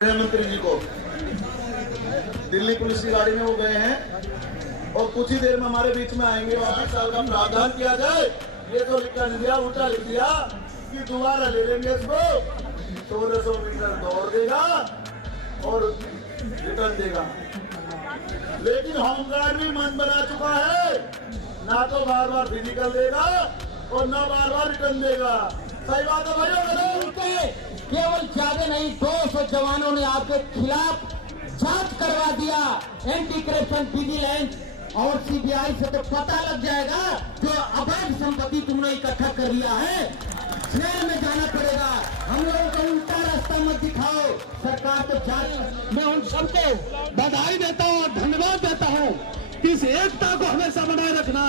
गृहमंत्री जी को दिल्ली पुलिस की गाड़ी में वो गए हैं और कुछ ही देर में हमारे बीच में आएंगे और 8 साल का प्रावधान किया जाए। ये तो लिखा नहीं दिया, उल्टा लिख दिया कि दोबारा ले लेंगे इसको, 1600 मीटर दौड़ देगा और रिटर्न देगा। लेकिन होमगार्ड भी मन बना चुका है, ना तो बार बार फिजिकल देगा और ना बार बार रिटर्न देगा। सही बात है भाई। केवल ज्यादा नहीं, 200 जवानों ने आपके खिलाफ जांच करवा दिया। एंटी करप्शन विजिलेंस और सीबीआई से तो पता लग जाएगा जो अवैध संपत्ति तुमने इकट्ठा कर लिया है, जेल में जाना पड़ेगा। हम लोगों को उल्टा रास्ता मत दिखाओ, सरकार तो जांच। मैं उन सबको बधाई देता हूँ और धन्यवाद देता हूँ कि इस एकता को हमेशा बनाए रखना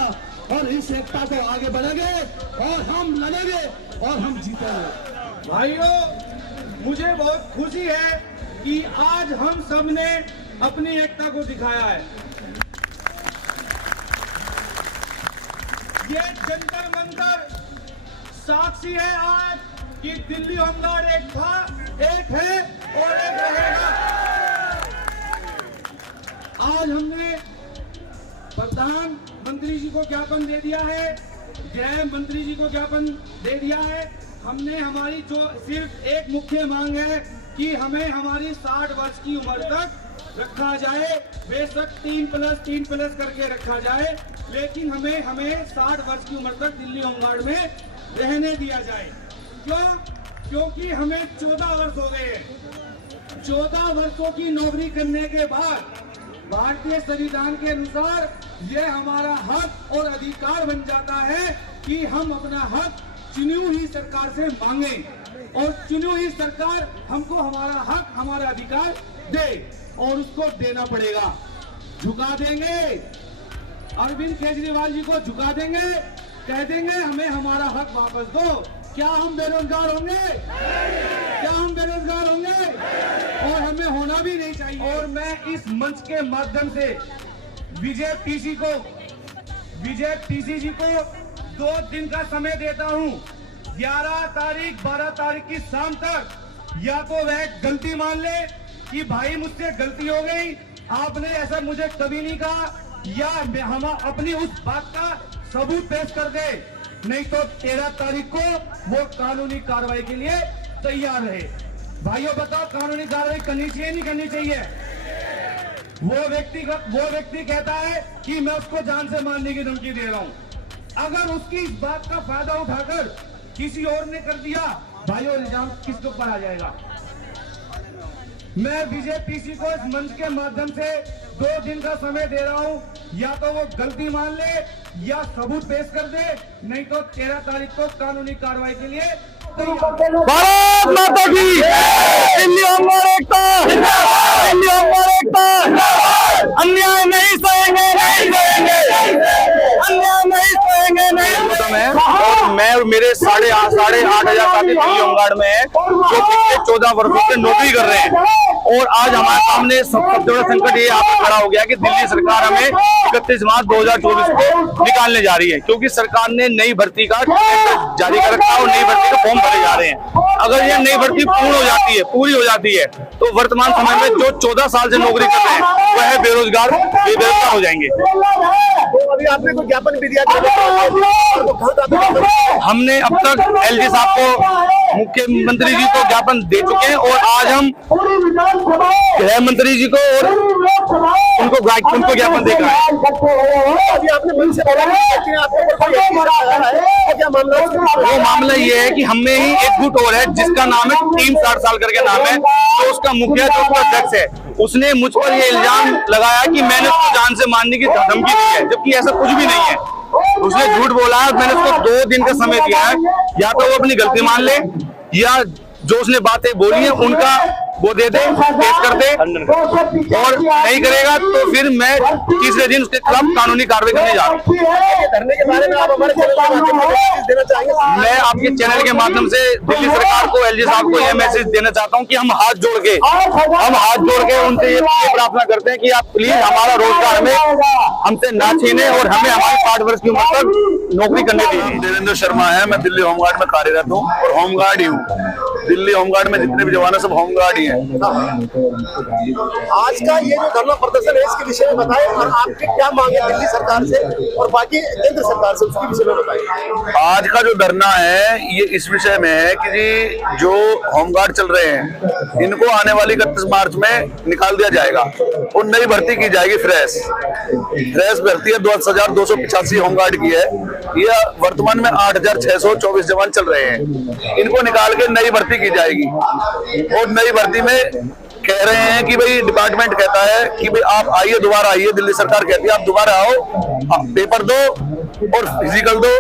और इस एकता को आगे बढ़ेंगे और हम लड़ेंगे और हम जीतेंगे। भाइयों, मुझे बहुत खुशी है कि आज हम सब ने अपनी एकता को दिखाया है। ये जंतर मंतर साक्षी है आज कि दिल्ली होमगार्ड एक था, एक है और एक रहेगा। आज हमने प्रधानमंत्री जी को ज्ञापन दे दिया है, गृह मंत्री जी को ज्ञापन दे दिया है। हमने हमारी जो सिर्फ एक मुख्य मांग है कि हमें हमारी 60 वर्ष की उम्र तक रखा जाए, बेशक 3+3+ करके रखा जाए, लेकिन हमें 60 वर्ष की उम्र तक दिल्ली होमगार्ड में रहने दिया जाए। क्यों? क्योंकि हमें 14 वर्ष हो गए हैं। 14 वर्षों की नौकरी करने के बाद भारतीय संविधान के अनुसार यह हमारा हक और अधिकार बन जाता है कि हम अपना हक चुनी हुई सरकार से मांगे और चुनी हुई सरकार हमको हमारा हक, हमारा अधिकार दे और उसको देना पड़ेगा। झुका देंगे, अरविंद केजरीवाल जी को झुका देंगे, कह देंगे हमें हमारा हक वापस दो। क्या हम बेरोजगार होंगे? क्या हम बेरोजगार होंगे? और हमें होना भी नहीं चाहिए। और मैं इस मंच के माध्यम से विजय टीसी जी को 2 दिन का समय देता हूं। 11 तारीख 12 तारीख की शाम तक या तो वह गलती मान ले कि भाई मुझसे गलती हो गई, आपने ऐसा मुझे कभी नहीं कहा, या हम अपनी उस बात का सबूत पेश कर दे, नहीं तो 13 तारीख को वो कानूनी कार्रवाई के लिए तैयार रहे। भाइयों बताओ, कानूनी कार्रवाई करनी चाहिए नहीं करनी चाहिए? वो व्यक्ति कहता है कि मैं उसको जान से मारने की धमकी दे रहा हूं। अगर उसकी इस बात का फायदा उठाकर किसी और ने कर दिया, भाइयों इल्जाम किसके ऊपर आ जाएगा? मैं बीजेपी को इस मंच के माध्यम से 2 दिन का समय दे रहा हूं, या तो वो गलती मान ले या सबूत पेश कर दे, नहीं तो 13 तारीख को कानूनी कार्रवाई के लिए भारत माता की दिल्ली होमगार्ड एकता, दिल्ली होमगार्ड एकता। अन्याय नहीं सहेंगे, अन्याय नहीं सहेंगे, और मैं और मेरे 8,500 साथी दिल्ली होमगार्ड में है जो पिछले 14 वर्षों से नौकरी कर रहे हैं। और आज हमारे सामने सबसे बड़ा संकट ये यहाँ पर खड़ा हो गया कि दिल्ली सरकार हमें 31 मार्च 2024 को निकालने जा रही है, क्योंकि सरकार ने नई भर्ती का जारी कर रखा है और नई भर्ती के फॉर्म भरे जा रहे हैं। अगर यह नई भर्ती पूरी हो जाती है तो वर्तमान समय में जो 14 साल से नौकरी कर रहे हैं वह बेरोजगार हो जाएंगे। तो अभी आपने कोई ज्ञापन भी दिया? हमने अब तक एलजी साहब को, मुख्यमंत्री जी को ज्ञापन दे चुके हैं और आज हम गृह मंत्री जी को और उनको ज्ञापन देकर आए। वो मामला ये है कि हमें ही एक गुट और है जिसका नाम है टीम 60 साल करके नाम है, तो उसका मुखिया जो उसका अध्यक्ष है, उसने मुझ पर ये इल्जाम लगाया कि मैंने उसको जान से मारने की धमकी दी है, जबकि ऐसा कुछ भी नहीं है। उसने झूठ बोला है। मैंने उसको 2 दिन का समय दिया है, या तो वो अपनी गलती मान ले या जो उसने बातें बोली है उनका वो दे दे, पेश कर दे, और नहीं करेगा तो फिर मैं तीसरे दिन उसके खिलाफ कानूनी कार्रवाई करने जा रहा हूँ। धरने के बारे में आप हमारे चैनल के माध्यम से देना चाहेंगे? मैं आपके चैनल के माध्यम से दिल्ली सरकार को, एलजी साहब को यह मैसेज देना चाहता हूं कि हम हाथ जोड़ के उनसे ये प्रार्थना करते हैं कि आप प्लीज हमारा रोजगार हमें हमसे ना छीने और हमें हमारी 60 वर्ष की उम्र तक नौकरी करने दीजिए। देवेंद्र शर्मा है, मैं दिल्ली होमगार्ड में कार्यरत हूँ और होमगार्ड ही हूँ। दिल्ली होमगार्ड में जितने भी जवान है सब होमगार्ड ही हैं। आज का ये जो धरना प्रदर्शन है इसके विषय में बताएं और आपकी क्या मांग है दिल्ली सरकार से और बाकी केंद्र सरकार से, उसके विषय में बताएं। आज का जो धरना है ये इस विषय में है कि जी जो होमगार्ड चल रहे हैं इनको आने वाली 31 मार्च में निकाल दिया जाएगा और नई भर्ती की जाएगी। फ्रेश भर्ती है 10,285 होमगार्ड की है। ये वर्तमान में 8,624 जवान चल रहे हैं, इनको निकाल के नई भर्ती की जाएगी। और नई भर्ती में कह रहे हैं कि भाई डिपार्टमेंट कहता है कि भाई आप आइए, दोबारा आइए। दिल्ली सरकार कहती है आप दोबारा आओ, पेपर दो और फिजिकल दो,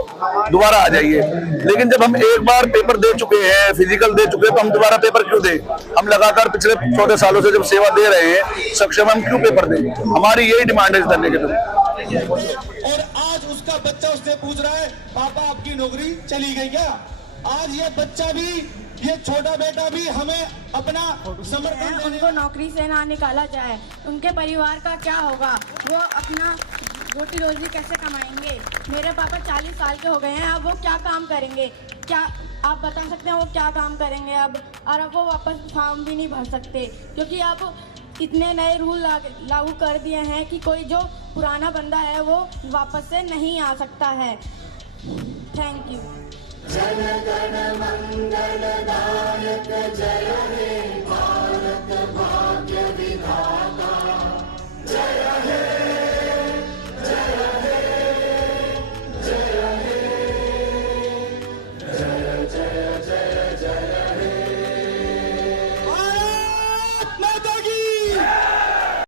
दोबारा आ जाइए। लेकिन जब हम एक बार पेपर दे चुके हैं, फिजिकल दे चुके हैं, तो हम दोबारा पेपर क्यों दें? हम लगातार पिछले 14 सालों से जब सेवा दे रहे हैं सक्षम, हम क्यों पेपर दें? हमारी यही डिमांड है इस धरने के लिए। और आज उसका बच्चा उससे पूछ रहा है पापा आपकी नौकरी चली गई क्या? आज ये बच्चा भी, ये छोटा बेटा भी हमें अपना समर्थन, उनको नौकरी से ना निकाला जाए, उनके परिवार का क्या होगा? वो अपना रोटी रोजी कैसे कमाएंगे? मेरे पापा 40 साल के हो गए हैं, अब वो क्या काम करेंगे? क्या आप बता सकते हैं वो क्या काम करेंगे अब? और अब वो वापस फॉर्म भी नहीं भर सकते क्योंकि अब इतने नए रूल लागू कर दिए हैं कि कोई जो पुराना बंदा है वो वापस से नहीं आ सकता है। Thank you.